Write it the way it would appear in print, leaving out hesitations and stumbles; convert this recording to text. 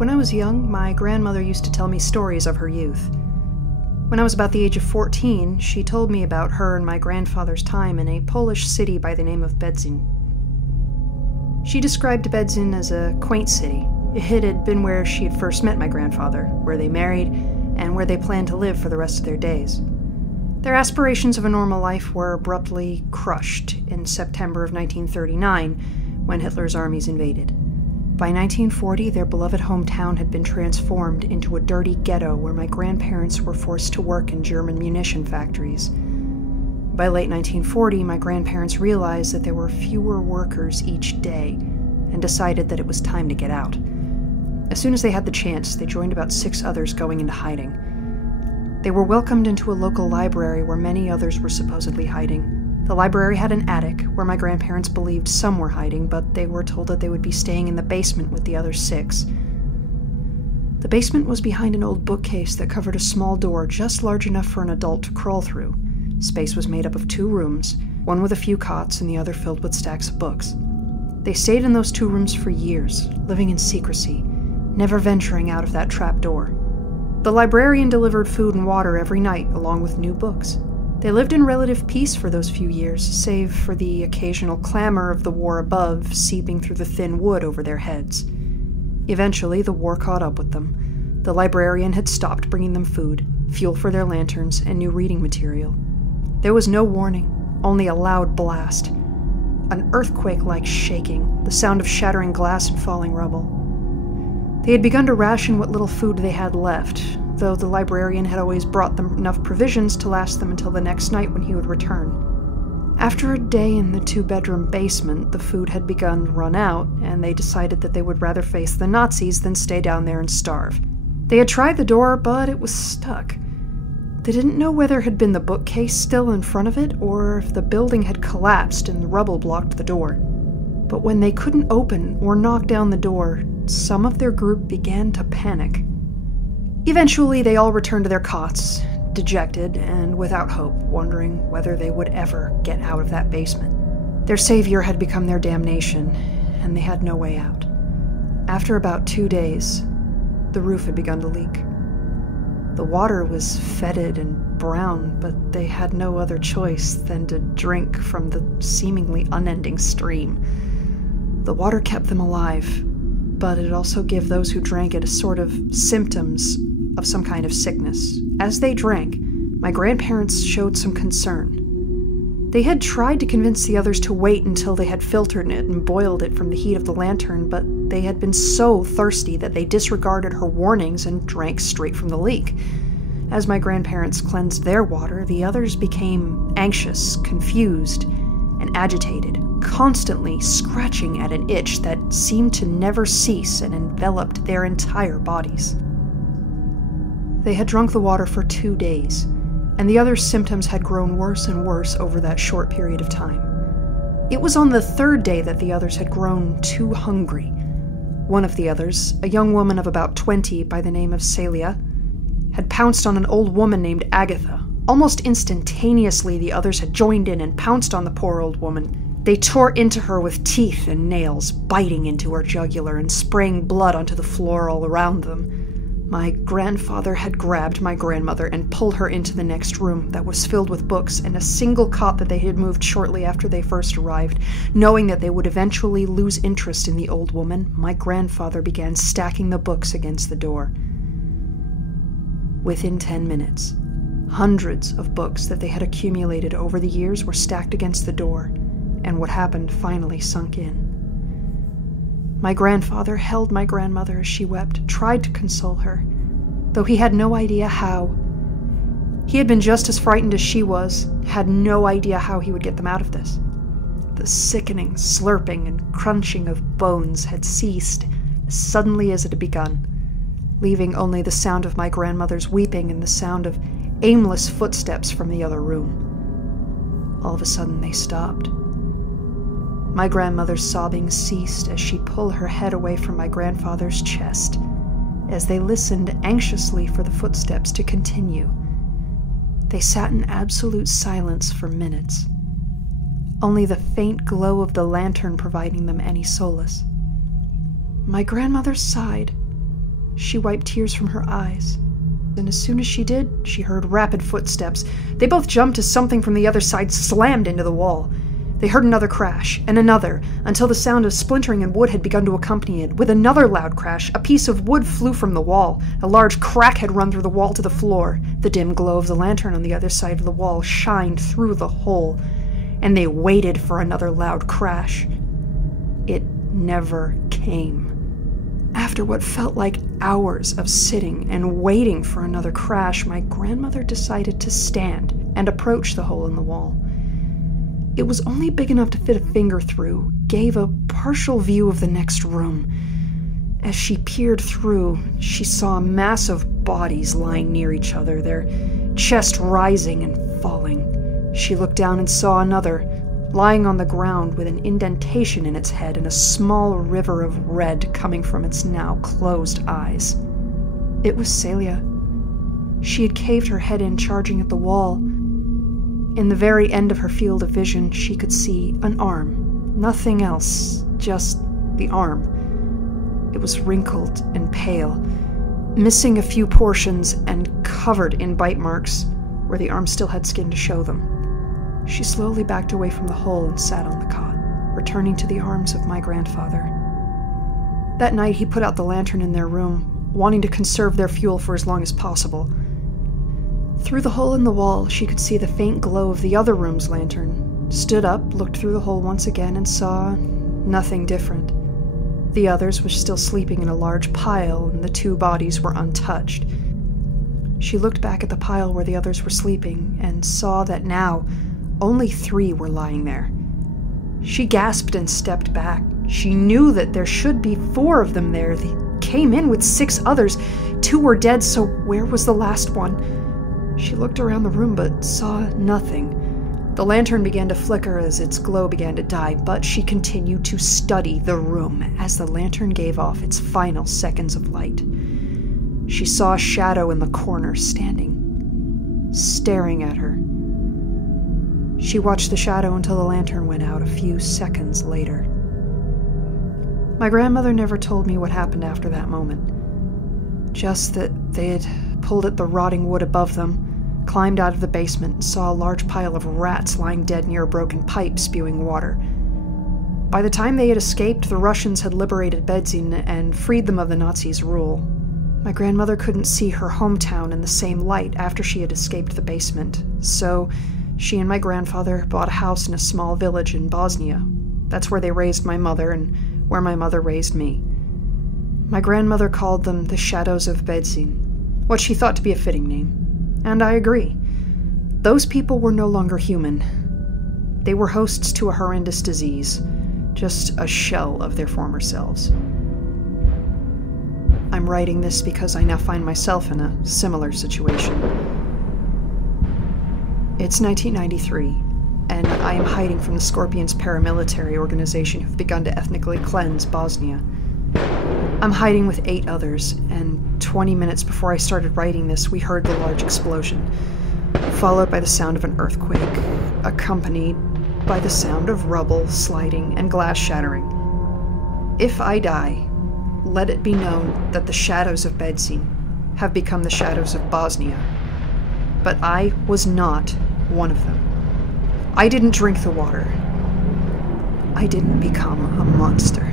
When I was young, my grandmother used to tell me stories of her youth. When I was about the age of 14, she told me about her and my grandfather's time in a Polish city by the name of Bedzin. She described Bedzin as a quaint city. It had been where she had first met my grandfather, where they married, and where they planned to live for the rest of their days. Their aspirations of a normal life were abruptly crushed in September of 1939, when Hitler's armies invaded. By 1940, their beloved hometown had been transformed into a dirty ghetto where my grandparents were forced to work in German munition factories. By late 1940, my grandparents realized that there were fewer workers each day and decided that it was time to get out. As soon as they had the chance, they joined about 6 others going into hiding. They were welcomed into a local library where many others were supposedly hiding. The library had an attic where my grandparents believed some were hiding, but they were told that they would be staying in the basement with the other 6. The basement was behind an old bookcase that covered a small door just large enough for an adult to crawl through. Space was made up of 2 rooms, one with a few cots and the other filled with stacks of books. They stayed in those 2 rooms for years, living in secrecy, never venturing out of that trap door. The librarian delivered food and water every night, along with new books. They lived in relative peace for those few years, save for the occasional clamor of the war above seeping through the thin wood over their heads. Eventually, the war caught up with them. The librarian had stopped bringing them food, fuel for their lanterns, and new reading material. There was no warning, only a loud blast. An earthquake-like shaking, the sound of shattering glass and falling rubble. They had begun to ration what little food they had left, though the librarian had always brought them enough provisions to last them until the next night when he would return. After a day in the 2-bedroom basement, the food had begun to run out, and they decided that they would rather face the Nazis than stay down there and starve. They had tried the door, but it was stuck. They didn't know whether it had been the bookcase still in front of it, or if the building had collapsed and the rubble blocked the door. But when they couldn't open or knock down the door, some of their group began to panic. Eventually, they all returned to their cots, dejected and without hope, wondering whether they would ever get out of that basement. Their savior had become their damnation, and they had no way out. After about 2 days, the roof had begun to leak. The water was fetid and brown, but they had no other choice than to drink from the seemingly unending stream. The water kept them alive, but it also gave those who drank it a sort of symptoms of some kind of sickness. As they drank, my grandparents showed some concern. They had tried to convince the others to wait until they had filtered it and boiled it from the heat of the lantern, but they had been so thirsty that they disregarded her warnings and drank straight from the leak. As my grandparents cleansed their water, the others became anxious, confused, and agitated, constantly scratching at an itch that seemed to never cease and enveloped their entire bodies. They had drunk the water for 2 days, and the others' symptoms had grown worse and worse over that short period of time. It was on the 3rd day that the others had grown too hungry. One of the others, a young woman of about 20 by the name of Celia, had pounced on an old woman named Agatha. Almost instantaneously, the others had joined in and pounced on the poor old woman. They tore into her with teeth and nails, biting into her jugular and spraying blood onto the floor all around them. My grandfather had grabbed my grandmother and pulled her into the next room that was filled with books and a single cot that they had moved shortly after they first arrived. Knowing that they would eventually lose interest in the old woman, my grandfather began stacking the books against the door. Within 10 minutes, hundreds of books that they had accumulated over the years were stacked against the door, and what happened finally sunk in. My grandfather held my grandmother as she wept, tried to console her, though he had no idea how. He had been just as frightened as she was, had no idea how he would get them out of this. The sickening slurping and crunching of bones had ceased as suddenly as it had begun, leaving only the sound of my grandmother's weeping and the sound of aimless footsteps from the other room. All of a sudden they stopped. My grandmother's sobbing ceased as she pulled her head away from my grandfather's chest, as they listened anxiously for the footsteps to continue. They sat in absolute silence for minutes, only the faint glow of the lantern providing them any solace. My grandmother sighed, She wiped tears from her eyes, and as soon as she did, she heard rapid footsteps. They both jumped as something from the other side slammed into the wall. They heard another crash, and another, until the sound of splintering and wood had begun to accompany it. With another loud crash, a piece of wood flew from the wall. A large crack had run through the wall to the floor. The dim glow of the lantern on the other side of the wall shined through the hole, and they waited for another loud crash. It never came. After what felt like hours of sitting and waiting for another crash, my grandmother decided to stand and approach the hole in the wall. It was only big enough to fit a finger through, gave a partial view of the next room. As she peered through, she saw a mass of bodies lying near each other, their chest rising and falling. She looked down and saw another, lying on the ground with an indentation in its head and a small river of red coming from its now closed eyes. It was Celia. She had caved her head in, charging at the wall. In the very end of her field of vision, she could see an arm. Nothing else, just the arm. It was wrinkled and pale, missing a few portions and covered in bite marks where the arm still had skin to show them. She slowly backed away from the hole and sat on the cot, returning to the arms of my grandfather. That night he put out the lantern in their room, wanting to conserve their fuel for as long as possible. Through the hole in the wall, she could see the faint glow of the other room's lantern, stood up, looked through the hole once again, and saw nothing different. The others were still sleeping in a large pile, and the two bodies were untouched. She looked back at the pile where the others were sleeping, and saw that now only 3 were lying there. She gasped and stepped back. She knew that there should be 4 of them there. They came in with 6 others. 2 were dead, so where was the last one? She looked around the room but saw nothing. The lantern began to flicker as its glow began to die, but she continued to study the room as the lantern gave off its final seconds of light. She saw a shadow in the corner standing, staring at her. She watched the shadow until the lantern went out a few seconds later. My grandmother never told me what happened after that moment, just that they had pulled at the rotting wood above them, climbed out of the basement, and saw a large pile of rats lying dead near a broken pipe spewing water. By the time they had escaped, the Russians had liberated Bedzin and freed them of the Nazis' rule. My grandmother couldn't see her hometown in the same light after she had escaped the basement, so she and my grandfather bought a house in a small village in Bosnia. That's where they raised my mother and where my mother raised me. My grandmother called them the Shadows of Bedzin, what she thought to be a fitting name. And I agree. Those people were no longer human. They were hosts to a horrendous disease, just a shell of their former selves. I'm writing this because I now find myself in a similar situation. It's 1993, and I am hiding from the Scorpions paramilitary organization who've begun to ethnically cleanse Bosnia. I'm hiding with 8 others, and 20 minutes before I started writing this, we heard the large explosion, followed by the sound of an earthquake, accompanied by the sound of rubble sliding and glass shattering. If I die, let it be known that the shadows of Bedzin have become the shadows of Bosnia. But I was not one of them. I didn't drink the water. I didn't become a monster.